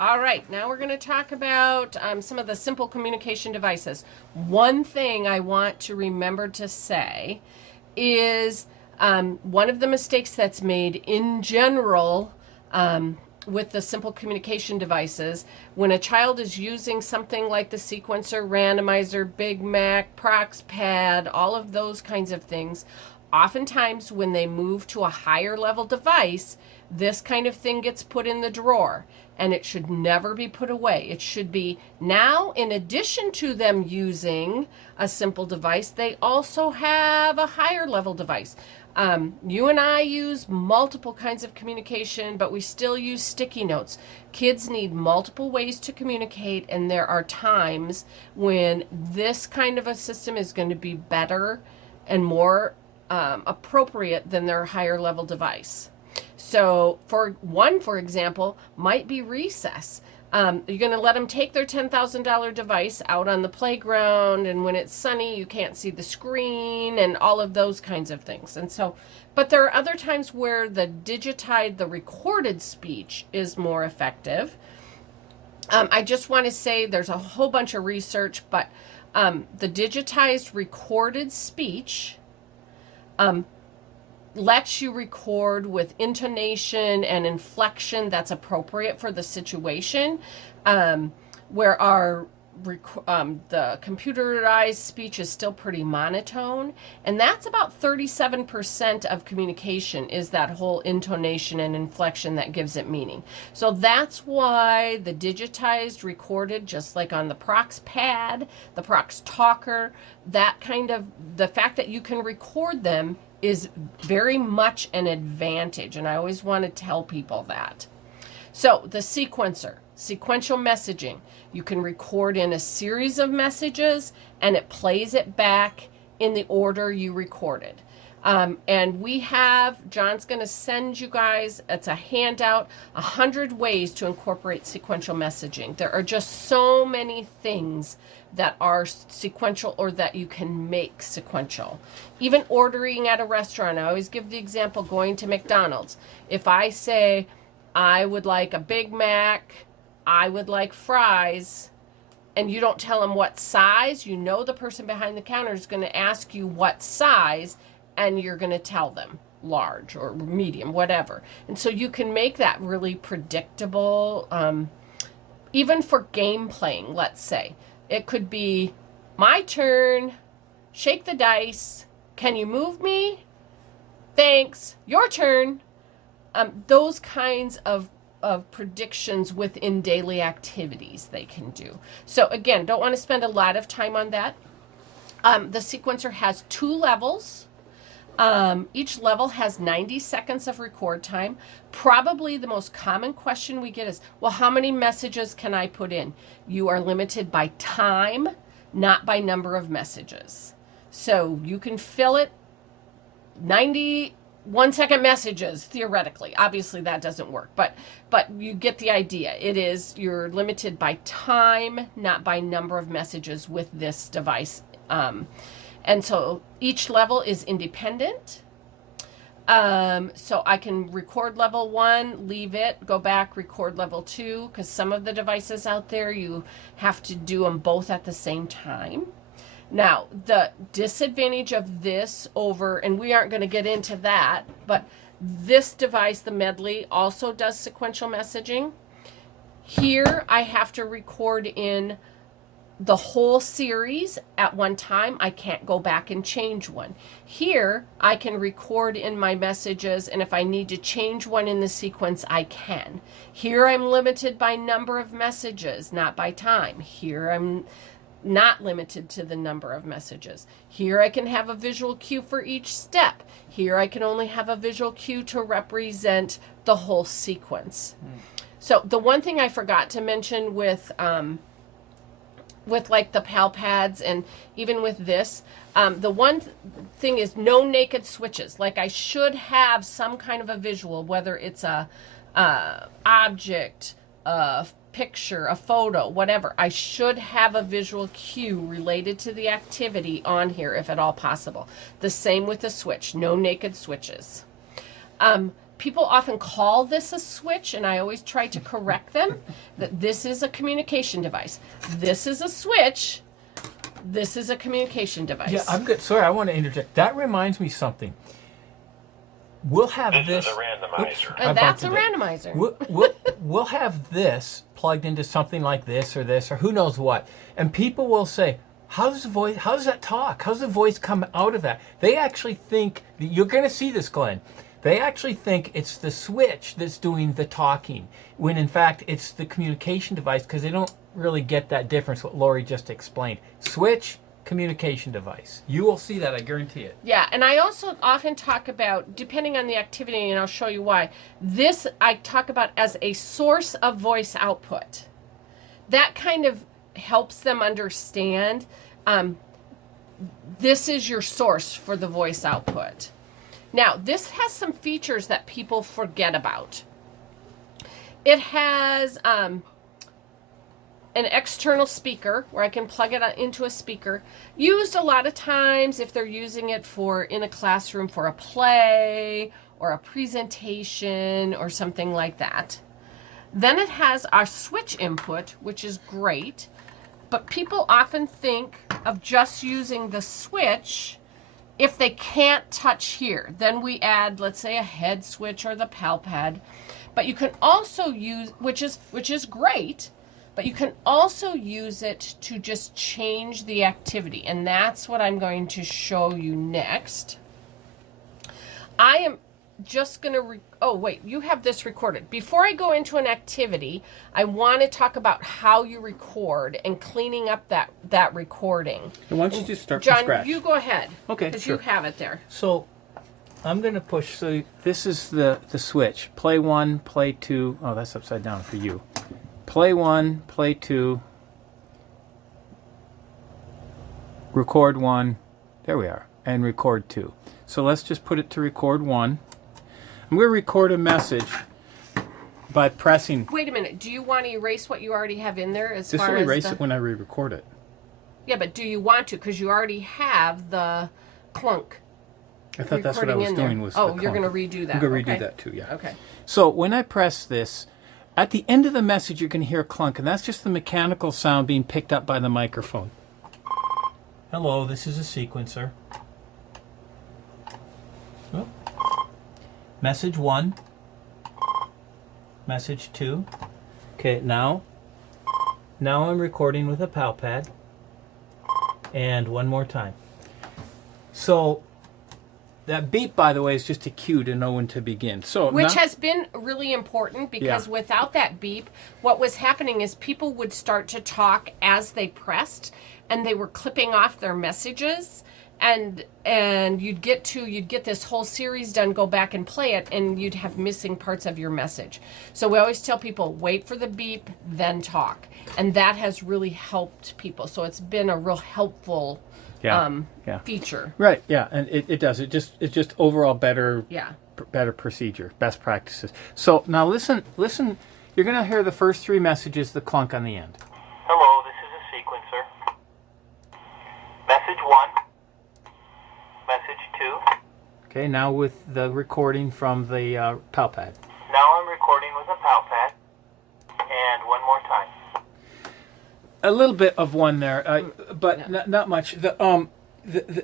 All right, now we're going to talk about some of the simple communication devices. One thing I want to remember to say is one of the mistakes that's made in general with the simple communication devices, when a child is using something like the sequencer, randomizer, Big Mac, ProxPad, all of those kinds of things, oftentimes when they move to a higher level device, this kind of thing gets put in the drawer, and it should never be put away. It should be now, in addition to them using a simple device, they also have a higher level device. You and I use multiple kinds of communication, but we still use sticky notes. Kids need multiple ways to communicate, and there are times when this kind of a system is going to be better and more appropriate than their higher level device. So for example, might be recess. You're going to let them take their $10,000 device out on the playground, and when it's sunny, you can't see the screen and all of those kinds of things. And so, but there are other times where the recorded speech is more effective. I just want to say there's a whole bunch of research, but the digitized recorded speech lets you record with intonation and inflection that's appropriate for the situation, where the computerized speech is still pretty monotone, and that's about 37% of communication is that whole intonation and inflection that gives it meaning. So that's why the digitized recorded, just like on the ProxPad, the ProxTalker, the fact that you can record them is very much an advantage, and I always want to tell people that. So the sequencer, sequential messaging, you can record in a series of messages and it plays it back in the order you recorded. And John's going to send you guys, it's a handout, 100 ways to incorporate sequential messaging. There are just so many things that are sequential or that you can make sequential. Even ordering at a restaurant, I always give the example going to McDonald's. If I say, I would like a Big Mac, I would like fries, and you don't tell them what size, you know the person behind the counter is going to ask you what size, and you're going to tell them large or medium, whatever. And so you can make that really predictable, even for game playing, let's say. It could be, my turn, shake the dice, can you move me? Thanks, your turn. Those kinds of predictions within daily activities they can do. So again, don't want to spend a lot of time on that. The sequencer has 2 levels. Each level has 90 seconds of record time. Probably the most common question we get is, well, how many messages can I put in? You are limited by time, not by number of messages. So you can fill it 90 1-second messages, theoretically. Obviously that doesn't work, but you get the idea. You're limited by time, not by number of messages with this device. And so each level is independent. So I can record level 1, leave it, go back, record level 2, because some of the devices out there, you have to do them both at the same time. Now, the disadvantage of this and we aren't going to get into that, but this device, the Medley, also does sequential messaging. Here, I have to record in the whole series at one time. I can't go back and change one. Here, I can record in my messages, and if I need to change one in the sequence, I can. Here, I'm limited by number of messages, not by time. Here, I'm not limited to the number of messages. Here, I can have a visual cue for each step. Here, I can only have a visual cue to represent the whole sequence. So the one thing I forgot to mention with like the PAL pads and even with this, the one thing is no naked switches. Like I should have some kind of a visual, whether it's a object, a picture, a photo, whatever. I should have a visual cue related to the activity on here if at all possible. The same with the switch, no naked switches. people often call this a switch, and I always try to correct them that this is a communication device. This is a switch. This is a communication device. Yeah, I'm good. Sorry, I want to interject. That reminds me something. We'll have this. This is a randomizer. Oops, And I that's a bumped it. randomizer. We'll have this plugged into something like this or who knows what, and people will say, "How does that talk? How does the voice come out of that?" They actually think you're going to see this, Glenn. They actually think it's the switch that's doing the talking, when in fact it's the communication device, because they don't really get that difference. What Lori just explained: switch, communication device. You will see that, I guarantee it. Yeah, and I also often talk about, depending on the activity, and I'll show you why, this I talk about as a source of voice output. That kind of helps them understand this is your source for the voice output. Now, this has some features that people forget about. It has an external speaker where I can plug it into a speaker. Used a lot of times if they're using it for in a classroom for a play or a presentation or something like that. Then it has our switch input, which is great, but people often think of just using the switch if they can't touch here. Then we add, let's say, a head switch or the PalPad. But you can also use, which is great, but you can also use it to just change the activity. And that's what I'm going to show you next. I am just going to, oh wait, you have this recorded. Before I go into an activity, I want to talk about how you record and cleaning up that recording. And why don't you just start John, from scratch? you go ahead. Okay, because sure. you have it there. So I'm going to push. So this is the switch. Play 1, play 2. Oh, that's upside down for you. Play 1, play 2. Record 1. There we are. And record 2. So let's just put it to record 1. I'm going to record a message by pressing. Wait a minute. Do you want to erase what you already have in there as This far will as erase the... it when I re-record it. Yeah, but do you want to? Because you already have the clunk. I thought that's what I recording was in there. doing. Was oh, the you're clunk. going to redo that. I'm going to redo Okay. that too. Yeah. Okay. So when I press this, at the end of the message, you can hear a clunk, and that's just the mechanical sound being picked up by the microphone. Hello, this is a sequencer. Oh. Message 1. Message 2. Okay, now I'm recording with a PalPad. And one more time. So that beep, by the way, is just a cue to know when to begin. So Which has been really important because Yeah. without that beep, what was happening is people would start to talk as they pressed, and they were clipping off their messages, and you'd get this whole series done, go back and play it, and you'd have missing parts of your message. So we always tell people, wait for the beep, then talk. And that has really helped people. So it's been a real helpful feature. Right, yeah, and it does. It's just overall better. Yeah. Better procedure, best practices. So now listen. You're going to hear the first 3 messages, the clunk on the end. Hello, this is a sequencer. Message 1. Message 2. Okay, now with the recording from the PalPad. Now I'm recording with a PalPad. And one more time. A little bit of one there, but not much. The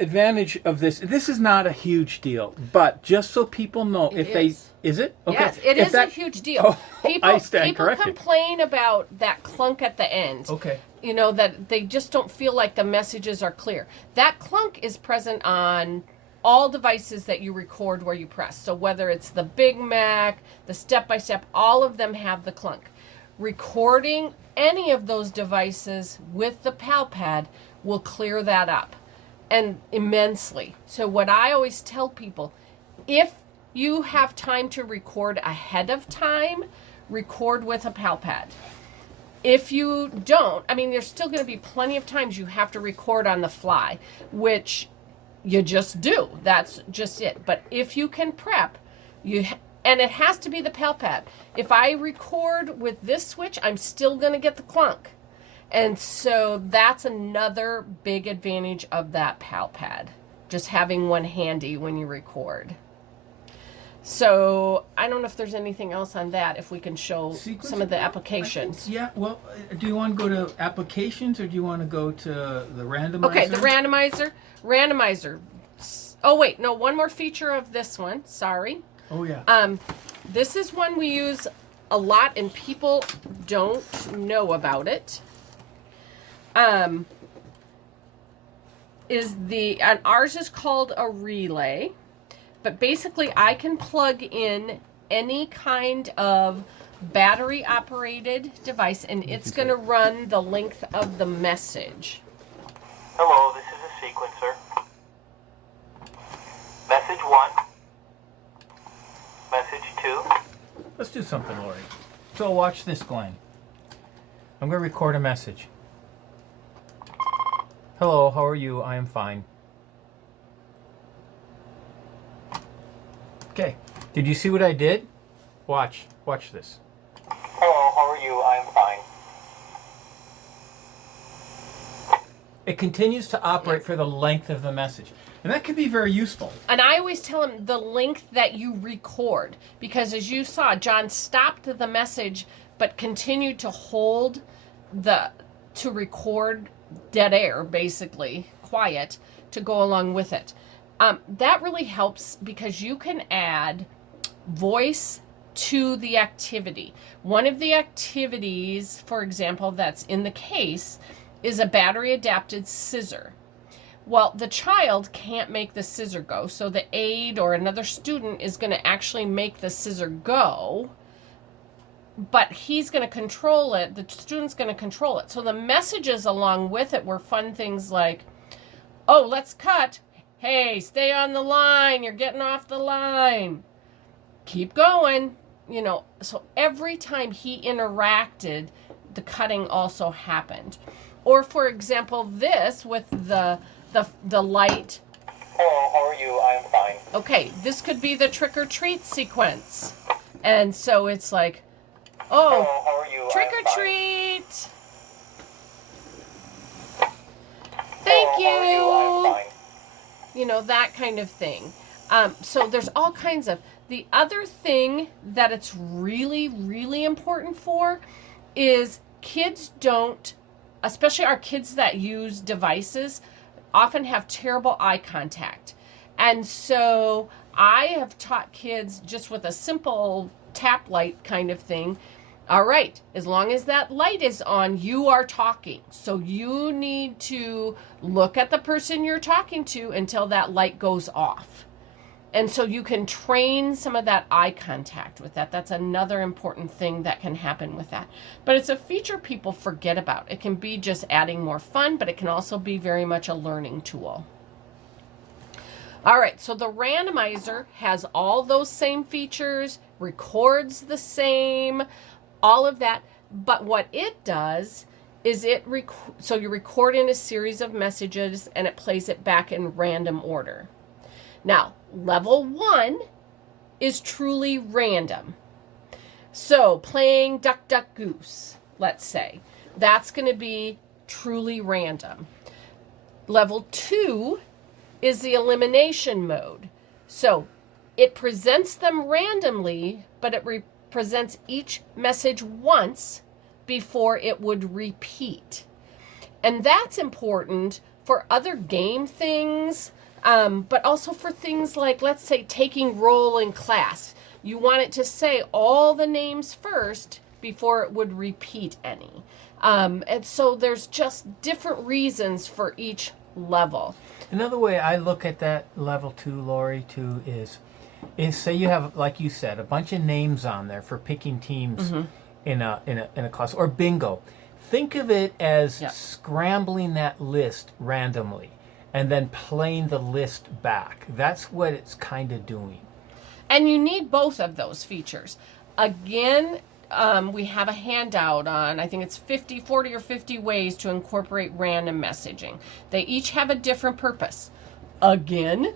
advantage of this is not a huge deal, but just so people know, is it? Okay. Yes, it If is that- a huge deal. I stand people corrected. complain about that clunk at the end. Okay. You know, that they just don't feel like the messages are clear. That clunk is present on all devices that you record where you press. So whether it's the Big Mac, the step-by-step, all of them have the clunk. Recording any of those devices with the PalPad will clear that up, and immensely. So what I always tell people, if you have time to record ahead of time, record with a PalPad. If you don't, I mean, there's still going to be plenty of times you have to record on the fly, which you just do. That's just it. But if you can prep, and it has to be the PalPad. If I record with this switch, I'm still going to get the clunk. And so that's another big advantage of that PalPad, just having one handy when you record. So I don't know if there's anything else on that, if we can show Sequence some of the well, I applications. think- yeah, well, do you want to go to applications or do you want to go to the randomizer? Okay, the randomizer. Randomizer. Oh, wait, no, one more feature of this one. Sorry. Oh, yeah. This is one we use a lot and people don't know about it. And ours is called a relay, but basically I can plug in any kind of battery operated device and it's going to run the length of the message. Hello, this is a sequencer. Message 1. Message 2. Let's do something, Lori. So watch this, Glenn. I'm going to record a message. Hello, how are you? I am fine. Okay. Did you see what I did? Watch. Watch this. Hello, how are you? I am fine. It continues to operate for the length of the message. And that can be very useful. And I always tell him the length that you record, because as you saw, John stopped the message but continued to hold to record dead air, basically quiet, to go along with it. That really helps because you can add voice to the activity. One of the activities, for example, that's in the case is a battery adapted scissor. Well, the child can't make the scissor go, so the aide or another student is going to actually make the scissor go, but he's going to control it. The student's going to control it. So the messages along with it were fun things like, oh, let's cut. Hey, stay on the line. You're getting off the line. Keep going. You know, so every time he interacted, the cutting also happened. Or for example, this with the light. Hello, how are you? I am fine. Okay, this could be the trick or treat sequence. And so it's like, oh, Hello, how are you? trick I am or fine. treat. Hello, Thank how are you? I am you. fine. You know, that kind of thing. So there's all kinds of. The other thing that it's really, really important for is kids don't, especially our kids that use devices, often have terrible eye contact. And so I have taught kids just with a simple tap light kind of thing. All right, as long as that light is on, you are talking. So you need to look at the person you're talking to until that light goes off. And so you can train some of that eye contact with that. That's another important thing that can happen with that. But it's a feature people forget about. It can be just adding more fun, but it can also be very much a learning tool. All right, so the randomizer has all those same features, records the same, all of that. But what it does is so you record in a series of messages and it plays it back in random order. Now, level 1 is truly random. So playing Duck, Duck, Goose, let's say, that's going to be truly random. Level 2 is the elimination mode. So it presents them randomly, but it represents each message once before it would repeat. And that's important for other game things, but also for things like, let's say, taking roll in class. You want it to say all the names first before it would repeat any. And so there's just different reasons for each level. Another way I look at that level 2, Lori, too, is say you have, like you said, a bunch of names on there for picking teams in a class, or bingo. Think of it as scrambling that list randomly and then playing the list back. That's what it's kind of doing. And you need both of those features. Again, we have a handout on, I think it's 40 or 50 ways to incorporate random messaging. They each have a different purpose. Again,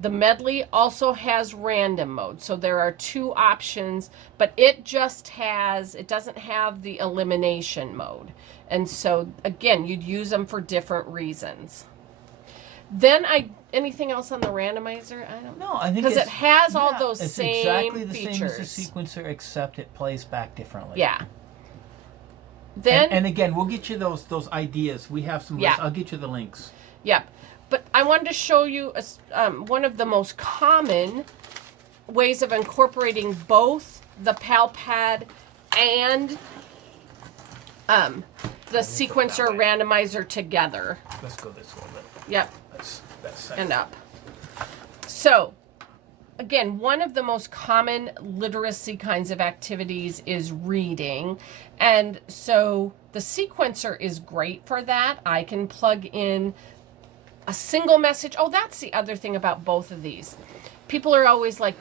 the medley also has random mode. So there are 2 options, but it doesn't have the elimination mode. And so again, you'd use them for different reasons. Then anything else on the randomizer? I don't know. No, I think Because it has all those it's same exactly the features. same as the sequencer, except it plays back differently. Yeah. Then And again, we'll get you those ideas. We have some Yeah. lists. I'll get you the links. Yep. But I wanted to show you one of the most common ways of incorporating both the PalPad and the sequencer randomizer together. Let's go this way. Yep. That's And up. So, again, one of the most common literacy kinds of activities is reading. And so the sequencer is great for that. I can plug in a single message. Oh, that's the other thing about both of these. People are always like,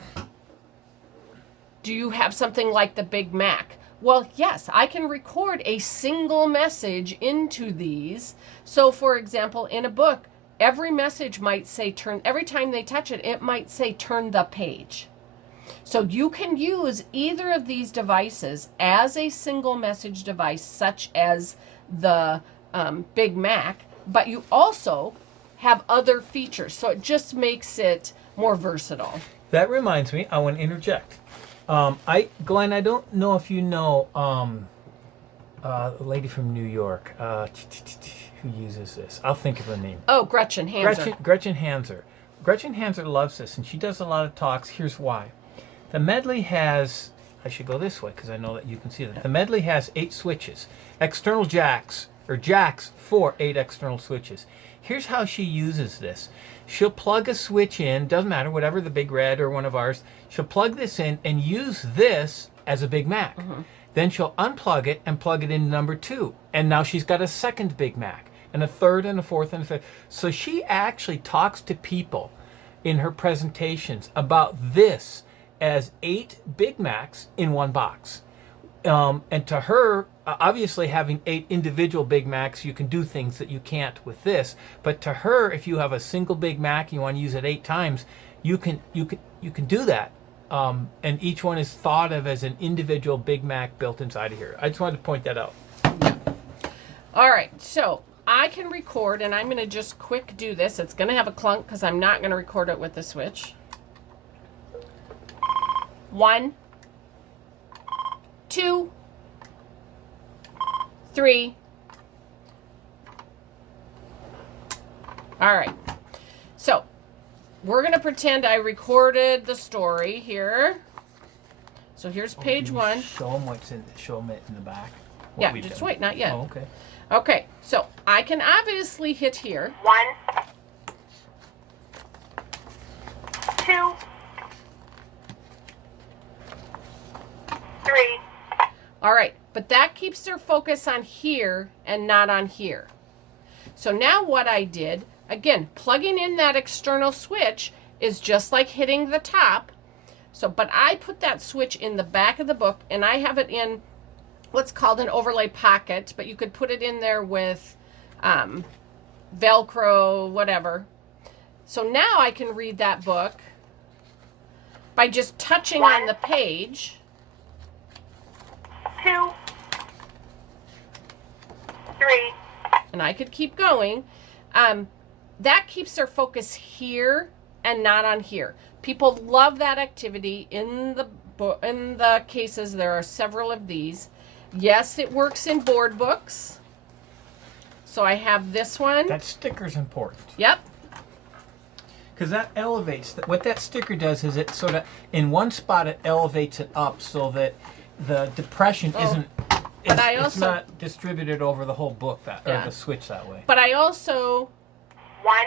do you have something like the Big Mac? Well, yes, I can record a single message into these. So, for example, in a book, every message might say every time they touch it, it might say turn the page. So you can use either of these devices as a single message device, such as the Big Mac, but you also have other features. So it just makes it more versatile. That reminds me, I want to interject. Glenn, I don't know if you know a lady from New York who uses this. I'll think of her name. Oh, Gretchen Hanser. Gretchen Hanser. Gretchen Hanser loves this, and she does a lot of talks. Here's why. The Medley has, I should go this way because I know that you can see that. The Medley has 8 switches, external jacks, or jacks for 8 external switches. Here's how she uses this. She'll plug a switch in, doesn't matter, whatever, the Big Red or one of ours. She'll plug this in and use this as a Big Mac. Then she'll unplug it and plug it in number 2. And now she's got a second Big Mac, and a third, and a fourth, and a fifth. So she actually talks to people in her presentations about this as 8 Big Macs in one box. And to her, obviously having 8 individual Big Macs, you can do things that you can't with this. But to her, if you have a single Big Mac and you want to use it 8 times, you can do that. And each one is thought of as an individual Big Mac built inside of here. I just wanted to point that out. All right, so I can record, and I'm going to just quick do this. It's going to have a clunk because I'm not going to record it with the switch. 1, 2, 3. All right. So we're going to pretend I recorded the story here. So here's page 1. Show them show them it in the back. what Yeah, we've just done. wait, not yet. Oh, okay. Okay, so I can obviously hit here. 1, 2, 3, All right, but that keeps their focus on here and not on here. So now what I did, again, plugging in that external switch is just like hitting the top. So, but I put that switch in the back of the book, and I have it in what's called an overlay pocket, but you could put it in there with Velcro, whatever. So now I can read that book by just touching on the page. 2, 3, And I could keep going. That keeps their focus here and not on here. People love that activity. In the cases, there are several of these. Yes, it works in board books. So I have this one. That sticker's important. Yep. Because that elevates, what that sticker does is it sort of, in one spot it elevates it up so that the depression isn't, But I it's also- not distributed over the whole book, or Yeah. the switch that way. But I also, 1,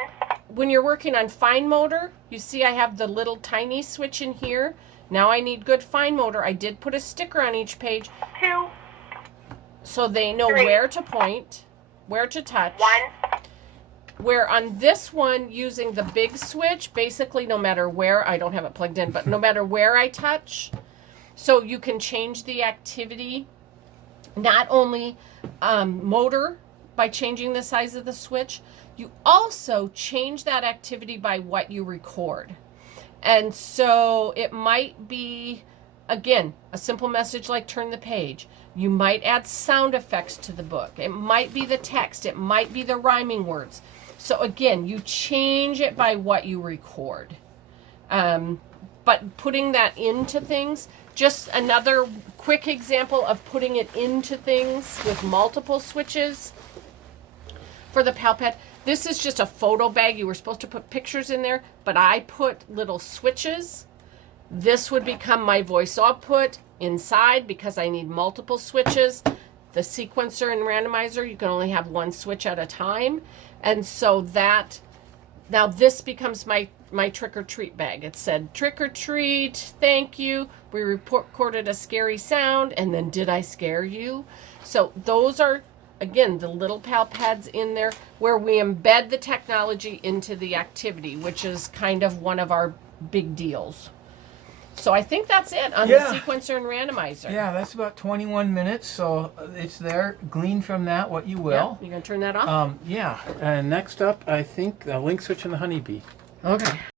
when you're working on fine motor, you see I have the little tiny switch in here. Now I need good fine motor. I did put a sticker on each page 2, so they know 3. where to point, where to touch. 1, Where on this one, using the big switch, basically no matter where, I don't have it plugged in, but no matter where I touch, so you can change the activity, not only motor by changing the size of the switch, you also change that activity by what you record. And so it might be, again, a simple message like turn the page. You might add sound effects to the book. It might be the text. It might be the rhyming words. So again, you change it by what you record. But putting that into things, just another quick example of putting it into things with multiple switches for the PalPad. This is just a photo bag. You were supposed to put pictures in there, but I put little switches. This would become my voice output inside because I need multiple switches. The sequencer and randomizer, you can only have one switch at a time. And so that, now this becomes my trick or treat bag. It said trick or treat, thank you. We recorded a scary sound, and then did I scare you? So those are, again, the little PalPads in there where we embed the technology into the activity, which is kind of one of our big deals. So I think that's it on Yeah. the sequencer and randomizer. Yeah, that's about 21 minutes, so it's there. Glean from that what you will. You gonna turn that off? Yeah, and next up, I think the link switch and the honeybee. Okay.